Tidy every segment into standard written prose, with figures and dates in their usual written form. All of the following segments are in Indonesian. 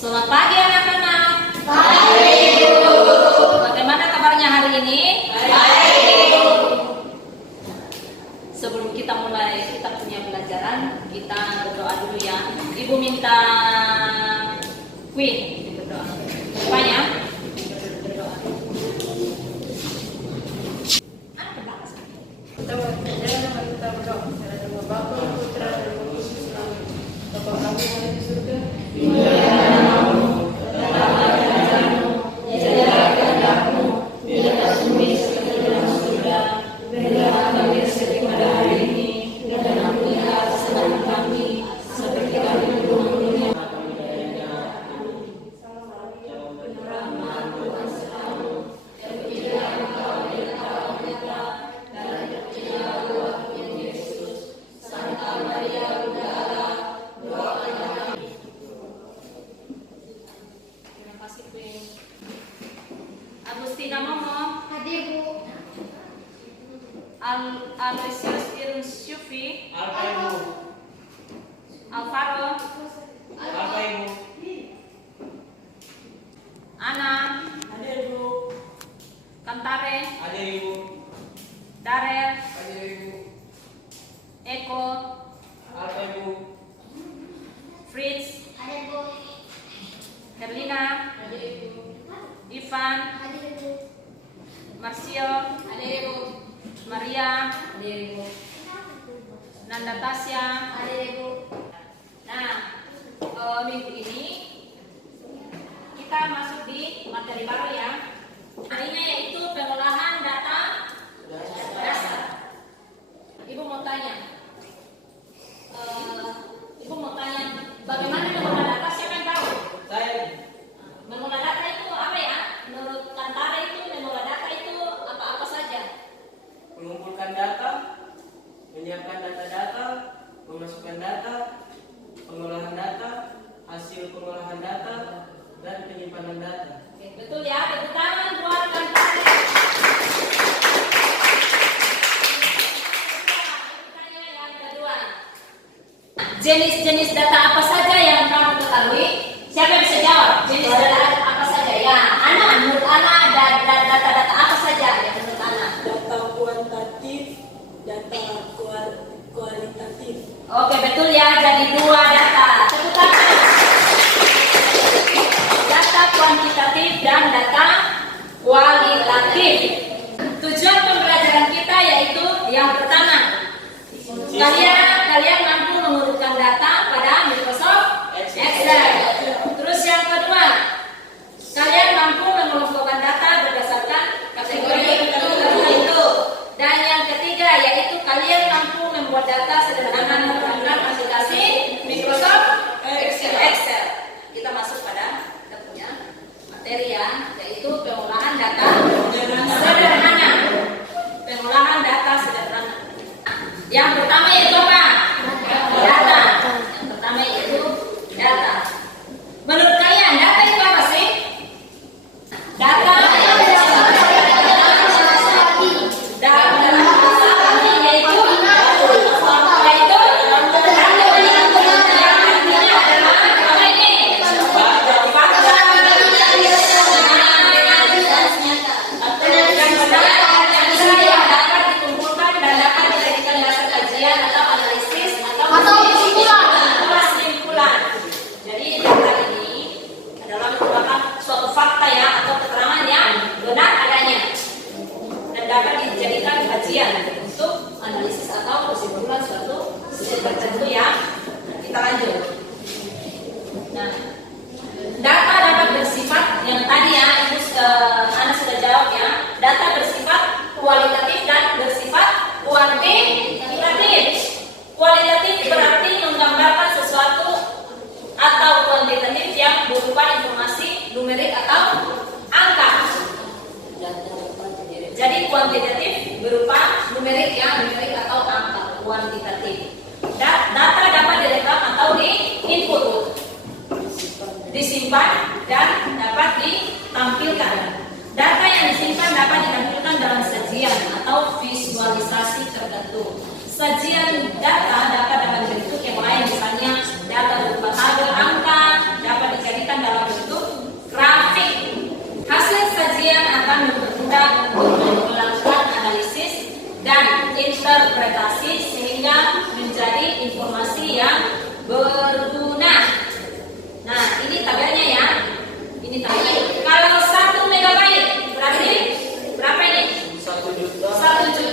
Selamat pagi anak-anak. Baik, Ibu. Bagaimana kabarnya hari ini? Baik. Sebelum kita mulai kita punya pelajaran, kita berdoa dulu ya. Ibu minta Queen berdoa. Rupanya berdoa. Anak berdoa. Kita berdoa secara nama Bapa, Putra, dan Roh Kudus. Bapa kami yang ada di surga. Agustina Momo, Hadir, Bu. Aloysius Irun Syufi, Apa Ibu? Alvaro, Apa Ibu? Ana, Ada Ibu. Kantare, Ada Ibu. Darel, Ada Ibu. Eko, Apa Ibu? Fritz, Hadir, Bu. Herlina, Ada Ibu. Ivan, Hadir, Bu. Marcio, Maria, Nanda Tasya. Hadir, Bu. Nah, minggu ini kita masuk di materi baru ya. Harinya yaitu pengolahan data dasar. Ibu mau tanya, bagaimana mengolah data? Siapa yang tahu? Saya. Mengolah data itu apa ya? Menurut Kantara itu mengolah data itu apa-apa saja? Mengumpulkan data, menyiapkan data-data, memasukkan data, pengolahan data, hasil pengolahan data, dan penyimpanan data. Oke, betul ya, tepuk tangan buat Kantara. Pertanyaan yang kedua. Jenis-jenis data apa saja yang kamu ketahui? Siapa yang bisa jawab? Jenis data apa saja? Ya, Ana, menurut Ana data-data apa saja yang menurut Ana? Data kuantitatif, data kualitatif. Oke, betul ya, jadi dua data. Tepuk tangan. Data kuantitatif dan data kualitatif. Tujuan pembelajaran kita yaitu yang pertama, kalian mampu mengurutkan data pada Microsoft Excel. Terus yang kedua, kalian mampu mengelompokkan data berdasarkan kategori tertentu. Dan yang ketiga yaitu kalian mampu membuat data sederhana menggunakan aplikasi Microsoft Excel. Kita masuk pada kita punya materi ya, yaitu pengolahan data sederhana. Pengolahan data sederhana. Yang pertama yaitu apa? Data. Yang pertama yaitu data. Menurut kalian data itu apa sih? Data untuk analisis atau kesimpulan suatu sistem tertentu ya. Kita lanjut. Nah, data dapat bersifat yang tadi ya, Ibu Ana sudah jawab ya. Data bersifat kualitatif dan bersifat kuantitatif. Kualitatif berarti menggambarkan sesuatu atau kuantitatif yang berupa informasi numerik atau angka. Jadi kuantitatif berupa numerik ya, numerik atau angka, kuantitatif. Data dapat direkam atau diinput, disimpan dan dapat ditampilkan. Data yang disimpan dapat ditampilkan dalam sajian atau visualisasi tertentu. Sajian data dapat dalam bentuk yang lain, misalnya data berupa tabel angka dapat dijadikan dalam berguna untuk melakukan analisis dan interpretasi sehingga menjadi informasi yang berguna. Nah, ini tabelnya ya. Ini tabel. Kalau 1 megabyte berarti berapa ini? 1.408.576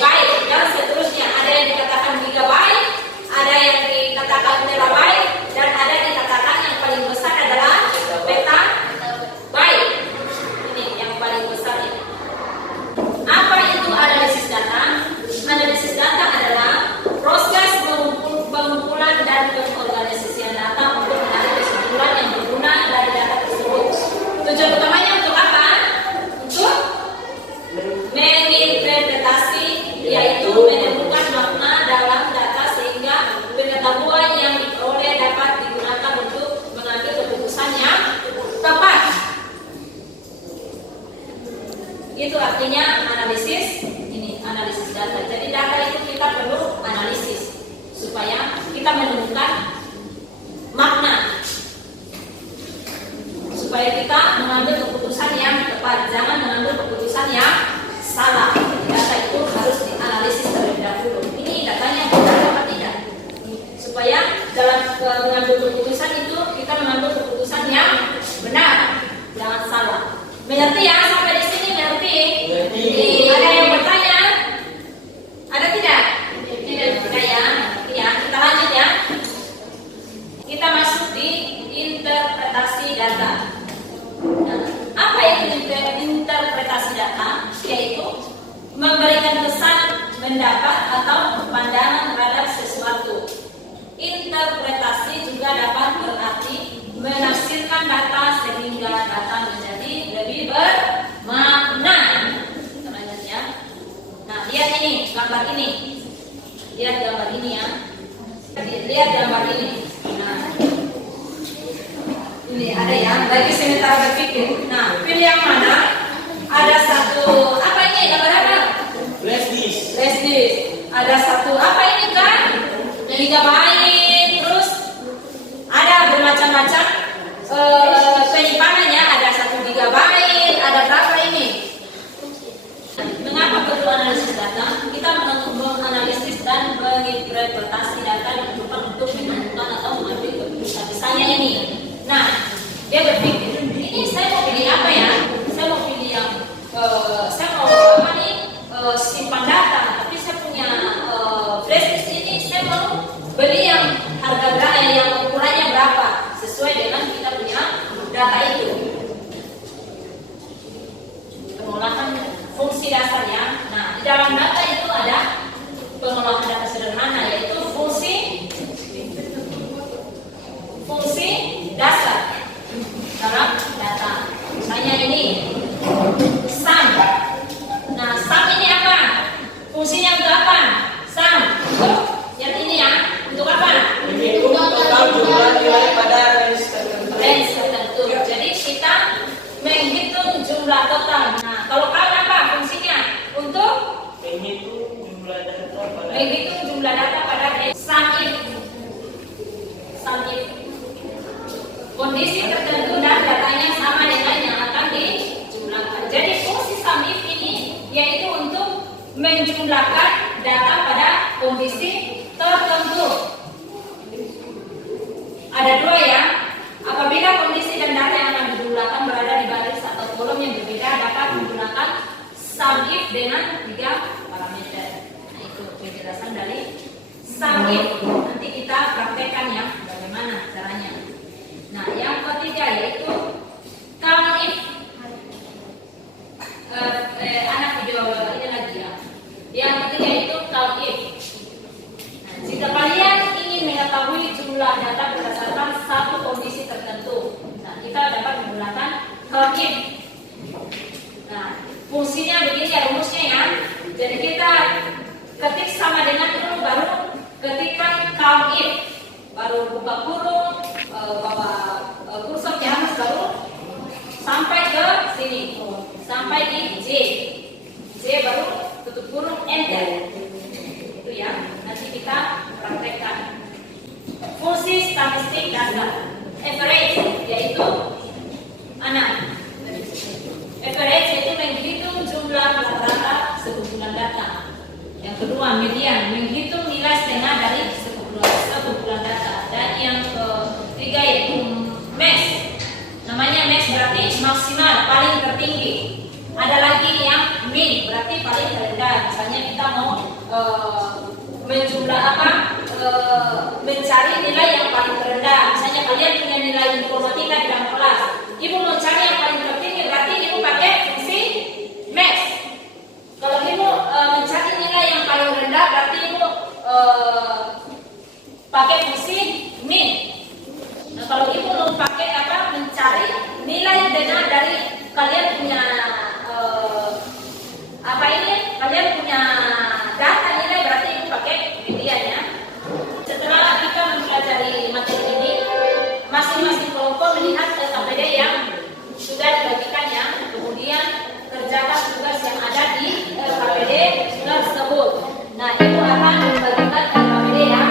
byte dan seterusnya. Ada yang dikatakan gigabyte, ada yang dikatakan terabyte, dan ada yang dikatakan yang paling besar adalah petabyte. Ini yang paling besar ini. Apa itu analisis data? Analisis data adalah proses pengumpulan dan pengorganisasian data untuk menarik kesimpulan yang berguna dari data tersebut. Tujuan utamanya untuk apa? Untuk menginterpretasi, yaitu menemukan makna dalam data sehingga pengetahuan yang diperoleh dapat digunakan untuk mengambil keputusan yang tepat. Itu artinya analisis. Ini analisis data. Jadi data itu kita perlu analisis supaya kita menemukan makna, supaya kita mengambil keputusan yang tepat, jangan mengambil keputusan yang salah. Data itu harus dianalisis terlebih dahulu. Ini datanya benar apa tidak? Supaya dalam mengambil keputusan itu kita mengambil keputusan yang benar, jangan salah. Mengerti ya? Sampai di sini mengerti? Ada yang bertanya? Ada tidak? Tidak ya. Ya, kita lanjut ya. Kita masuk di interpretasi data. Nah, apa itu interpretasi data? Yaitu memberikan kesan, pendapat atau pandangan terhadap sesuatu. Interpretasi juga dapat berarti menafsirkan data sehingga data menjadi lebih bermakna. Kita lanjut ya. Nah, lihat ini, gambar ini. Lihat gambar ini ya. Lihat gambar ini. Nah, ini ada ya. Lagi sementara berpikir. Nah, pilih yang mana? Ada satu. Apa ini? Gambar apa? Flash disk. Flash disk. Ada satu. Apa ini kan? Gigabyte. Terus ada bermacam-macam penyimpanannya. Ada 1 gigabyte. Ada berapa ini? Mengapa perlu analisis data? Kita menganalisis dan menginterpretasi data diperlukan untuk menentukan atau mengambil keputusan. Misalnya ini. Nah, dia berpikir, ini saya mau pilih apa ya? Saya mau pilih yang saya mau apa nih? Simpan data. Tapi saya punya flash disk ini, saya mau beli yang harga berapa, yang ukurannya berapa, sesuai dengan kita punya data itu. Pengolahan fungsi dasarnya. Nah, di dalam data itu ada pengolahan data sederhana, yaitu fungsi dasar dalam data. Misalnya ini sum. Nah, sum ini apa? Fungsinya untuk apa? Sum. Yang ini ya, untuk apa? Menghitung total jumlah nilai pada range tertentu. Range tertentu. Jadi kita menghitung jumlah total. Nah, kalau kalian apa fungsinya? Untuk Menghitung jumlah data pada menghitung jumlah data pada sum if. Kondisi tertentu dan datanya sama dengan yang akan dijumlahkan. Jadi fungsi sum if ini yaitu untuk menjumlahkan data pada kondisi tertentu. Ada dua ya. Apabila kondisi dan data yang akan dijumlahkan berada di baris atau kolom yang berbeda, dapat menggunakan sum if dengan 3 parameter. Nah, itu penjelasan dari sum if. Nanti kita praktekkan ya bagaimana caranya. Nah, yang ketiga yaitu count if. Anak video ini lagi ya. Yang ketiga itu count if. Nah, jika kalian ingin mengetahui jumlah data berdasarkan satu kondisi tertentu, nah kita dapat menggunakan count if. Nah, fungsinya begini ya rumusnya ya. Jadi kita ketik sama dengan dulu, baru ketikkan count if, baru buka kurung, bawa kursor ke atas, baru sampai ke sini, sampai di J baru tutup kurung, enter. Itu ya. Nanti kita praktekkan. Fungsi statistik dasar average, yaitu anak. Average yaitu menghitung jumlah rata-rata sekumpulan data. Yang kedua, median, menghitung nilai setengah dari sekumpulan data. Dan yang ketiga yaitu max. Namanya max berarti maksimal, paling tertinggi. Ada lagi yang min, berarti paling terendah. Misalnya kita mau mencari nilai yang paling terendah. Misalnya kalian punya nilai informatika di dalam kelas, ibu mau cari yang paling tertinggi, berarti ibu pakai fungsi max. Kalau ibu mencari nilai yang paling rendah, berarti ibu pakai fungsi min. Nah, kalau ibu mau pakai mencari nilai dengan dari kalian punya kalian punya data nilai, berarti ibu pakai median ya. Setelah kita mempelajari materi ini, masing-masing kelompok melihat KPD yang sudah dibagikannya, kemudian kerjakan tugas yang ada di KPD tersebut. Nah, ibu akan membagikan KPD ya.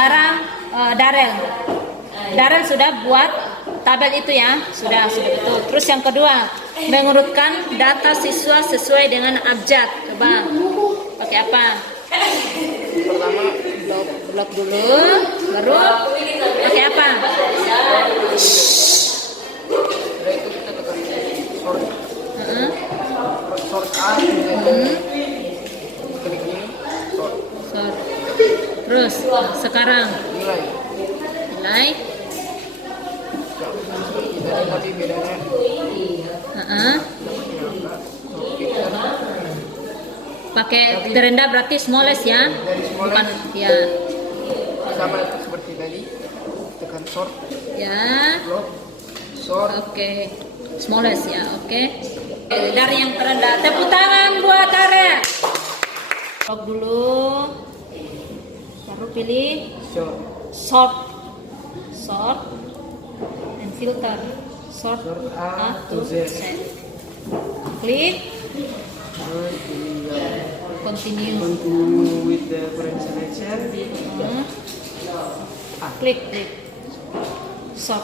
sekarang Darel sudah buat tabel itu ya, sudah betul. Terus yang kedua, mengurutkan data siswa sesuai dengan abjad. Coba pakai apa? Pertama Blok dulu, baru pakai apa? setelah itu kita tekan sort. Heeh. Sort A, klik ini sort. Sort. Terus sekarang Nilai. nilai. Tadi tapi bedanya Heeh. dapatnya angka. Sort kita Pakai terendah berarti smallest ya, dari smallest. bukan ya, sama seperti tadi. Tekan sort, ya. blok, sort. Oke, smallest ya, oke. Dari yang terendah, tepuk tangan buat Darel. Blok dulu, baru pilih Sort. sort, dan filter. Sort Sort A A to to Z. Z. Klik, Terus tinggal continue. continue with the current selection. Hmm. Klik. Sort.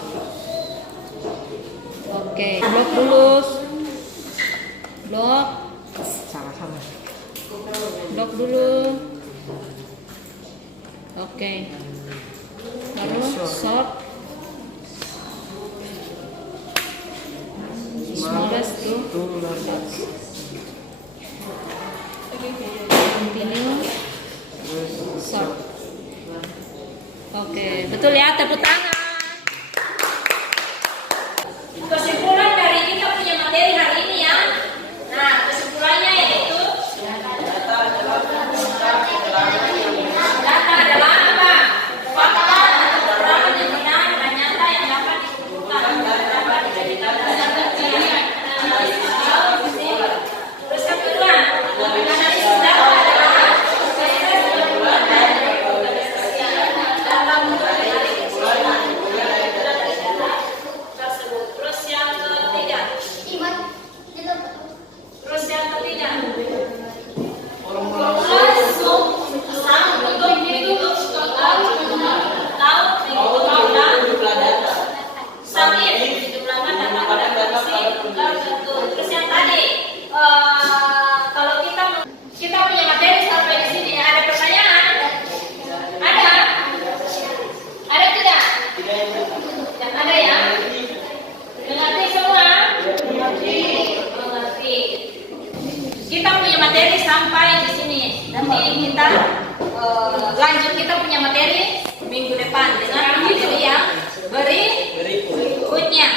Oke, blok dulu. Blok Sama-sama. Blok dulu. Oke. Baru sort. Smallest to To largest. continue Terus sort. Oke, betul ya, tepuk tangan. Kesimpulan dari kita punya materi hari ini ya. Nah, kesimpulannya yaitu data adalah apa? Fakta atau keterangan yang benar dan nyata yang dapat dikumpulkan dan dapat dijadikan dasar kajian, analisis atau studi. Terus yang kedua, analisis data adalah proses pengumpulan dan pengorganisasian data untuk mencari kesimpulan dari data tersebut. Terus yang ketiga, langsung untuk menghitung total atau menghitung data sampai jumlah data pada kondisi tertentu. Terus yang tadi, kalau kita punya materi sampai di sini, ada pertanyaan? Ada tidak? Yang ada ya? Mengerti semua? Mengerti. Kita punya materi sampai di sini. Nanti kita lanjut kita punya materi minggu depan dengan video yang berikutnya.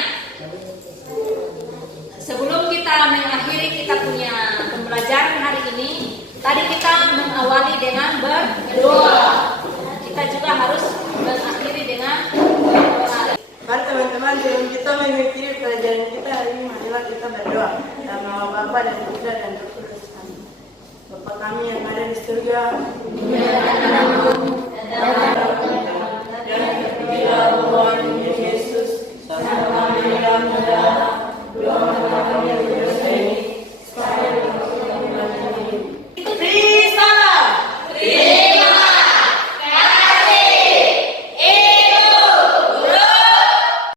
Sebelum kita mengakhiri kita punya pembelajaran hari ini, tadi kita mengawali dengan berdoa. Kita juga harus mengakhiri dengan berdoa. Mari teman-teman, sebelum kita mengikuti pelajaran kita hari ini, marilah kita berdoa. Dalam nama Bapa dan Putra dan Roh Kudus. Amin. Bapa kami yang ada di surga, Dan